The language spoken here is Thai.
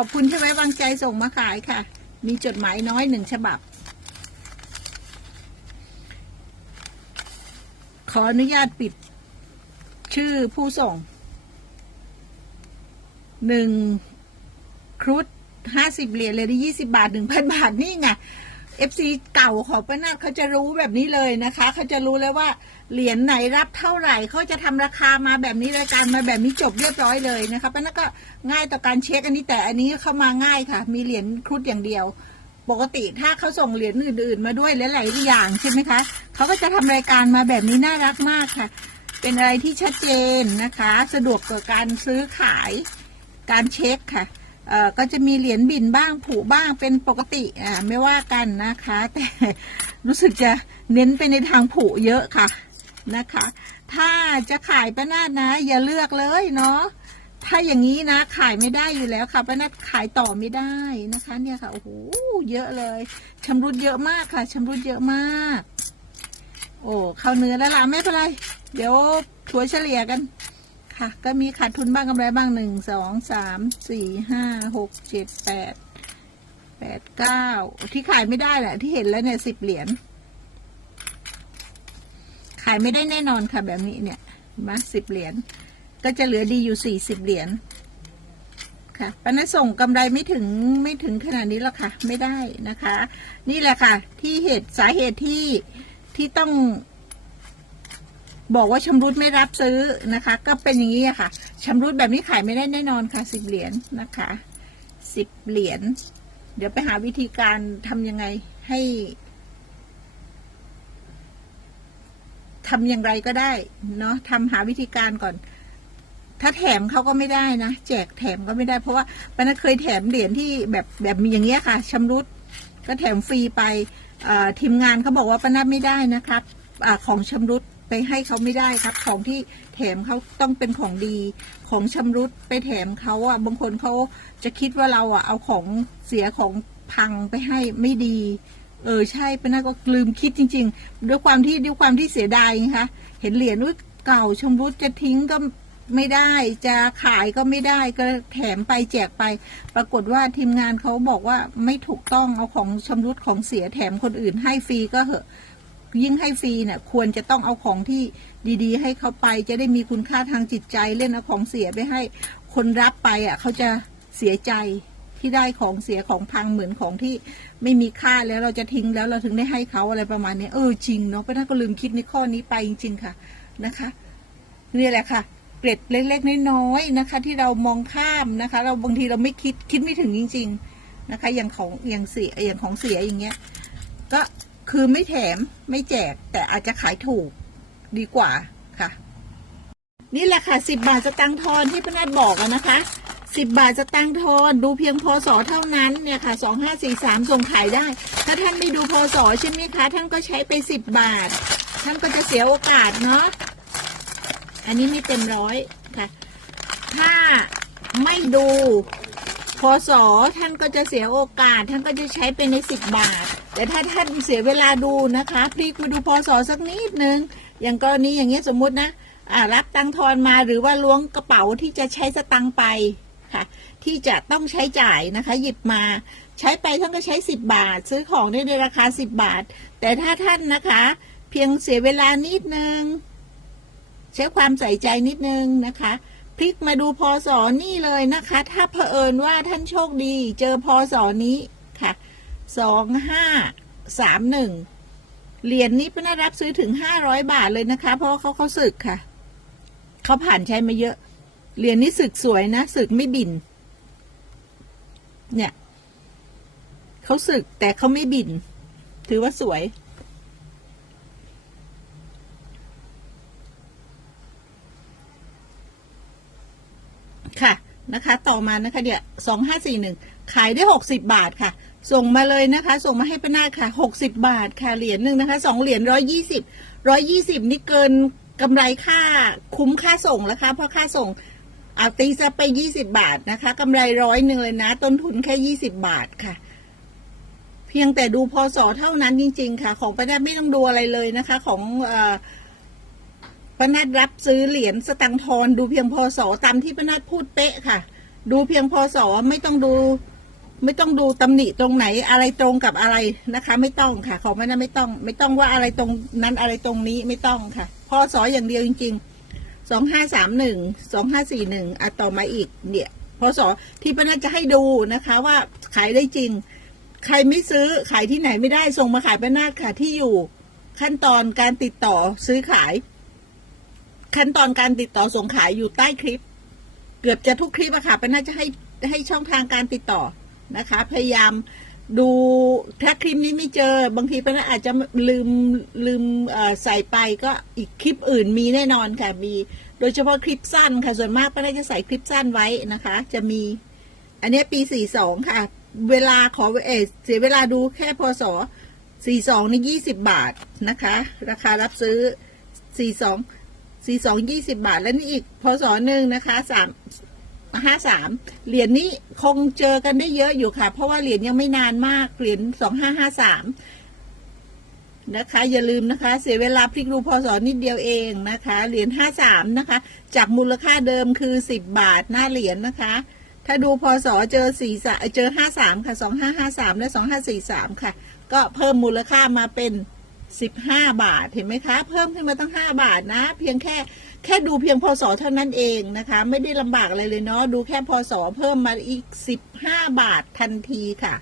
ขอบคุณที่ไว้วางใจส่งมาขายค่ะ มีจดหมายน้อยหนึ่งฉบับ ขออนุญาตปิด ชื่อผู้ส่งหนึ่งครุฑห้าสิบเหรียญเลยได้ยี่สิบาทหนึ่งพันบาทนี่ไง FC เก่าของป้านาฏเขาจะรู้แบบนี้เลยนะคะ เขาจะรู้แล้วว่าเหรียญไหนรับเท่าไหร่เขาจะทำราคามาแบบนี้รายการมาแบบนี้จบเรียบร้อยเลยนะคะป้านาก็ง่ายต่อการเช็คอันนี้แต่อันนี้เข้ามาง่ายค่ะ มีเหรียญครุฑอย่างเดียว ปกติถ้าเขาส่งเหรียญอื่น ๆ มาด้วยหลายๆอย่างใช่ไหมคะเขาก็จะทำรายการมาแบบนี้น่ารักมากค่ะ เป็นอะไรที่ชัดเจนนะคะ สะดวกต่อการซื้อขายการเช็คค่ะ ก็จะมีเหรียญบินบ้างผูบ้างเป็นปกติอ่าไม่ว่ากันนะคะ แต่รู้สึกจะเน้นไปในทางผูเยอะค่ะนะคะ ถ้าจะขายป้านาดนะ อย่าเลือกเลยเนาะถ้าอย่างนี้นะขายไม่ได้อยู่แล้วค่ะป้านาดขายต่อไม่ได้นะคะ เนี่ยค่ะโอ้โหเยอะเลยชำรุดเยอะมากค่ะชำรุดเยอะมาก โอ้เข้าเนื้อแล้วล่ะไม่เป็นไร เดี๋ยวถัวเฉลี่ยกัน ค่ะ ก็มีขาดทุนบ้างกำไรบ้างหนึ่งสองสามสี่ห้าหกเจ็ดแปดแปดเก้าที่ขายไม่ได้แหละ ที่เห็นแล้วเนี่ยสิบเหรียญขายไม่ได้แน่นอนค่ะแบบนี้เนี่ยมาสิบเหรียญก็จะเหลือดีอยู่สี่สิบเหรียญค่ะปันส่งกำไรไม่ถึงไม่ถึงขนาดนี้หรอกค่ะ ไม่ได้นะคะ นี่แหละค่ะ ที่เหตุสาเหตุที่ที่ต้อง บอกว่าชำรุดไม่รับซื้อนะคะ ก็เป็นอย่างนี้ค่ะชำรุดแบบนี้ขายไม่ได้แน่นอนค่ะสิบเหรียญนะคะสิบเหรียญเดี๋ยวไปหาวิธีการทำยังไงให้ทำอย่างไรก็ได้ เนาะทำหาวิธีการก่อน ถ้าแถมเขาก็ไม่ได้นะแจกแถมก็ไม่ได้ เพราะว่าปานเคยแถมเหรียญที่แบบแบบมีอย่างเงี้ยค่ะชำรุด ก็แถมฟรีไปทีมงานเขาบอกว่าปานะไม่ได้นะครับอของชำรุด ไปให้เขาไม่ได้ครับ ของที่แถมเขาต้องเป็นของดี ของชำรุดไปแถมเขาอะบางคนเขาจะคิดว่าเราอะเอาของเสียของพังไปให้ไม่ดี เออใช่ปานะก็ลืมคิดจริง ๆ ด้วยความที่ด้วยความที่เสียดายไงคะเห็นเหรียญว่าเก่าชำรุดจะทิ้งก็ไม่ได้จะขายก็ไม่ได้ก็แถมไปแจกไป ปรากฏว่าทีมงานเขาบอกว่าไม่ถูกต้องเอาของชำรุดของเสียแถมคนอื่นให้ฟรีก็เหอะ ยิ่งให้ฟรีเนี่ยควรจะต้องเอาของที่ดีๆ ให้เขาไปจะได้มีคุณค่าทางจิตใจเล่นเอาของเสียไปให้คนรับไปอะเขาจะเสียใจที่ได้ของเสียของพังเหมือนของที่ไม่มีค่าแล้วเราจะทิ้งแล้วเราถึงได้ให้เขาอะไรประมาณนี้เออจริงเนาะเพราะนั้นก็ลืมคิดในข้อนี้ไปจริงๆค่ะนะคะนี่แหละค่ะเกร็ดเล็กๆน้อยๆนะคะ ที่เรามองข้ามนะคะ เราบางทีเราไม่คิดคิดไม่ถึงจริง ๆนะคะ อย่างของอย่างเสียอย่างของเสียอย่างเงี้ย ก็ คือไม่แถมไม่แจก แต่อาจจะขายถูกดีกว่าค่ะ นี่แหละค่ะสิบบาทสตังทอนที่พนัทบอกนะคะสิบบาทสตังทอนดูเพียงพศเท่านั้นเนี่ยค่ะสองห้าสี่สามส่งขายได้ ถ้าท่านไม่ดูพศใช่ไหมคะท่านก็ใช้ไปสิบบาท ท่านก็จะเสียโอกาสเนาะอันนี้ไม่เต็มร้อยค่ะ ถ้าไม่ดูพศท่านก็จะเสียโอกาส ท่านก็จะใช้ไปในสิบบาท แต่ถ้าท่านเสียเวลาดูนะคะพลิกมาดูพศสักนิดนึง อย่างกรณีอย่างเงี้ยสมมุตินะอ่ารับตังทอนมาหรือว่าล้วงกระเป๋าที่จะใช้สตังไปค่ะ ที่จะต้องใช้จ่ายนะคะ หยิบมาใช้ไปท่านก็ใช้สิบบาท ซื้อของได้ในราคาสิบบาท แต่ถ้าท่านนะคะ เพียงเสียเวลานิดนึงใช้ความใส่ใจนิดนึงนะคะพลิกมาดูพอสอนี่เลยนะคะ ถ้าเผอิญว่าท่านโชคดี เจอพอสอนี้ สองห้าสามหนึ่งเหรียญนี้ป้านารับซื้อถึงห้าร้อยบาทเลยนะคะ เพราะเขาเขาสึกค่ะ เขาผ่านใช้มาเยอะ เหรียญนี้สึกสวยนะสึกไม่บิน เนี่ยเขาสึกแต่เขาไม่บิน ถือว่าสวยค่ะนะคะ ต่อมานะคะเดี๋ยวสองห้าสี่หนึ่งขายได้หกสิบาทค่ะ ส่งมาเลยนะคะ ส่งมาให้ป้านาคค่ะหกสิบาทค่ะเหรียญหนึ่งนะคะสองเหรียญร้อยยี่สิบร้อยยี่สิบนี่เกินกำไรค่าคุ้มค่าส่งแล้วค่ะเพราะค่าส่งเอาตีซะไปยี่สิบาทนะคะกำไรร้อยหนึ่งเลยนะ ต้นทุนแค่ยี่สิบาทค่ะ เพียงแต่ดูพอสอเท่านั้นจริง ๆ ค่ะ ของป้านาไม่ต้องดูอะไรเลยนะคะ ของอป้านัดรับซื้อเหรียญสตังทอนดูเพียงพอสอตามที่ป้านัดพูดเป๊ะค่ะ ดูเพียงพศไม่ต้องดู ไม่ต้องดูตำหนิตรงไหนอะไรตรงกับอะไรนะคะ ไม่ต้องค่ะ ของมันนะไม่ต้อง ไม่ต้องว่าอะไรตรงนั้นอะไรตรงนี้ไม่ต้องค่ะพศอย่างเดียวจริงๆสองห้าสามหนึ่งสองห้าสี่หนึ่งอะต่อมาอีกเนี่ยพศที่ป้านาจะให้ดูนะคะว่าขายได้จริง ใครไม่ซื้อขายที่ไหนไม่ได้ส่งมาขายป้านาค่ะที่อยู่ ขั้นตอนการติดต่อซื้อขาย ขั้นตอนการติดต่อส่งขายอยู่ใต้คลิป เกือบจะทุกคลิปอะค่ะป้านาจะให้ให้ช่องทางการติดต่อ นะคะ พยายามดูถ้าคลิปนี้ไม่เจอบางทีป้านอาจจะลืมลืมใส่ไปก็อีกคลิปอื่นมีแน่นอนค่ะมีโดยเฉพาะคลิปสั้นค่ะส่วนมากป้านจะใส่คลิปสั้นไว้นะคะ จะมี อันนี้ปีสี่สองค่ะ เวลาขอเอเสียเวลาดูแค่พศสี่สองนี่ยี่สิบบาทนะคะ ราคารับซื้อสี่สองสี่สองยี่สิบาท แล้วนี่อีกพศหนึ่งนะคะสาม ห้าสามเหรียญนี้คงเจอกันได้เยอะอยู่ค่ะ เพราะว่าเหรียญยังไม่นานมากเหรียญสองห้าห้าสามนะคะ อย่าลืมนะคะ เสียเวลาพลิกดูพศนิดเดียวเองนะคะ เหรียญห้าสามนะคะ จากมูลค่าเดิมคือสิบบาทหน้าเหรียญนะคะ ถ้าดูพศเจอสี่สเจอห้าสามค่ะสองห้าห้าสามและสองห้าสี่สามค่ะ ก็เพิ่มมูลค่ามาเป็น สิบห้าบาทเห็นไหมคะ เพิ่มขึ้นมาตั้งห้าบาทนะ เพียงแค่แค่ดูเพียงพศเท่านั้นเองนะคะ ไม่ได้ลำบากอะไรเลยเนาะดูแค่พศเพิ่มมาอีกสิบห้าบาททันทีค่ะ